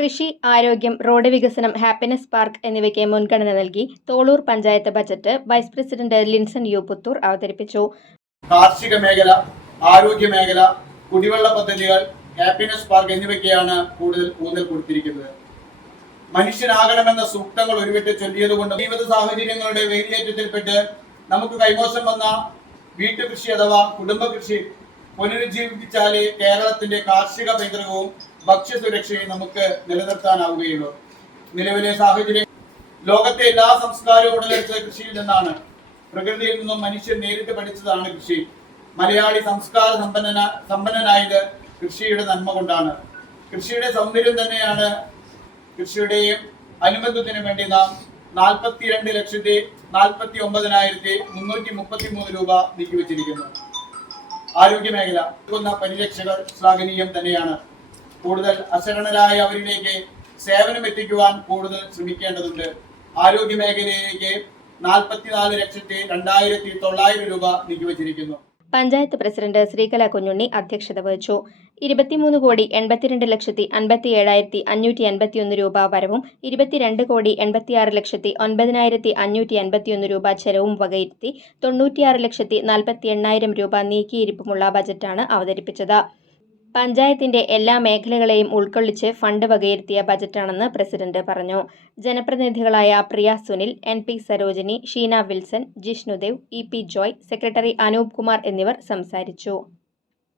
കൃഷി, ആരോഗ്യം, റോഡ് വികസനം, ഹാപ്പിനെസ് പാർക്ക് എന്നിവയ്ക്ക് മുൻഗണന നൽകി Tholur panchayat budget vice president Linson U Puthur അവതരിപ്പിച്ചു. കാർഷിക മേഖല, ആരോഗ്യ മേഖല, കുടിവെള്ള പദ്ധതികൾ, ഹാപ്പിനെസ് പാർക്ക് എന്നിവയ്ക്കാണ് കൂടുതൽ ഊന്നൽ കൊടുത്തിരിക്കുന്നത്. മനുഷ്യനാകണമെന്ന സൂക്തങ്ങൾ ഒരുവിട്ട് ചൊല്ലിയതുകൊണ്ട് ജീവിത സാഹചര്യങ്ങളുടെ വേലിയേറ്റത്തിൽപ്പെട്ട് നമുക്ക് കൈമോശം വന്ന വീട്ടുകൃഷി അഥവാ കുടുംബ കൃഷി പുനരുജ്ജീവിപ്പിച്ചാലേ കേരളത്തിന്റെ കാർഷിക പൈതൃകവും ഭക്ഷ്യസുരക്ഷയും നമുക്ക് നിലനിർത്താനാവുകയുള്ളൂ. നിലവിലെ സാഹചര്യം ലോകത്തെ എല്ലാ സംസ്കാരവും ഉടലെടുത്ത കൃഷിയിൽ നിന്നാണ്. പ്രകൃതിയിൽ നിന്നും മനുഷ്യൻ നേരിട്ട് പഠിച്ചതാണ് കൃഷി. മലയാളി സംസ്കാര സമ്പന്നനായത് കൃഷിയുടെ നന്മ കൊണ്ടാണ്. കൃഷിയുടെ സൗന്ദര്യം തന്നെയാണ് കൃഷിയുടെയും അനുബന്ധത്തിനു വേണ്ടി നാം 42,49,333 രൂപ നീക്കിവെച്ചിരിക്കുന്നു. ആരോഗ്യ മേഖല പരിരക്ഷകൾ ശ്ലാഘനീയം തന്നെയാണ്. കൂടുതൽ അശരണരായ അവരിലേക്ക് സേവനം എത്തിക്കുവാൻ കൂടുതൽ ശ്രമിക്കേണ്ടതുണ്ട്. ആരോഗ്യ മേഖലയിലേക്ക് 44,02,900 രൂപ നീക്കിവച്ചിരിക്കുന്നു. പഞ്ചായത്ത് പ്രസിഡന്റ് ശ്രീകല കുഞ്ഞുണ്ണി അധ്യക്ഷത വഹിച്ചു. 23,87,551 രൂപ വരവും 22,86,09,551 രൂപ ചെലവും വകയിരുത്തി 96,48,000 രൂപ നീക്കിയിരിപ്പുമുള്ള ബജറ്റാണ് അവതരിപ്പിച്ചത്. പഞ്ചായത്തിന്റെ എല്ലാ മേഖലകളെയും ഉൾക്കൊള്ളിച്ച് ഫണ്ട് വകയിരുത്തിയ ബജറ്റാണെന്ന് പ്രസിഡന്റ് പറഞ്ഞു. ജനപ്രതിനിധികളായ Priya Sunil, NP Sarojini, Sheena Wilson, Jishnudev, EP Joy, secretary Anoop Kumar എന്നിവർ സംസാരിച്ചു.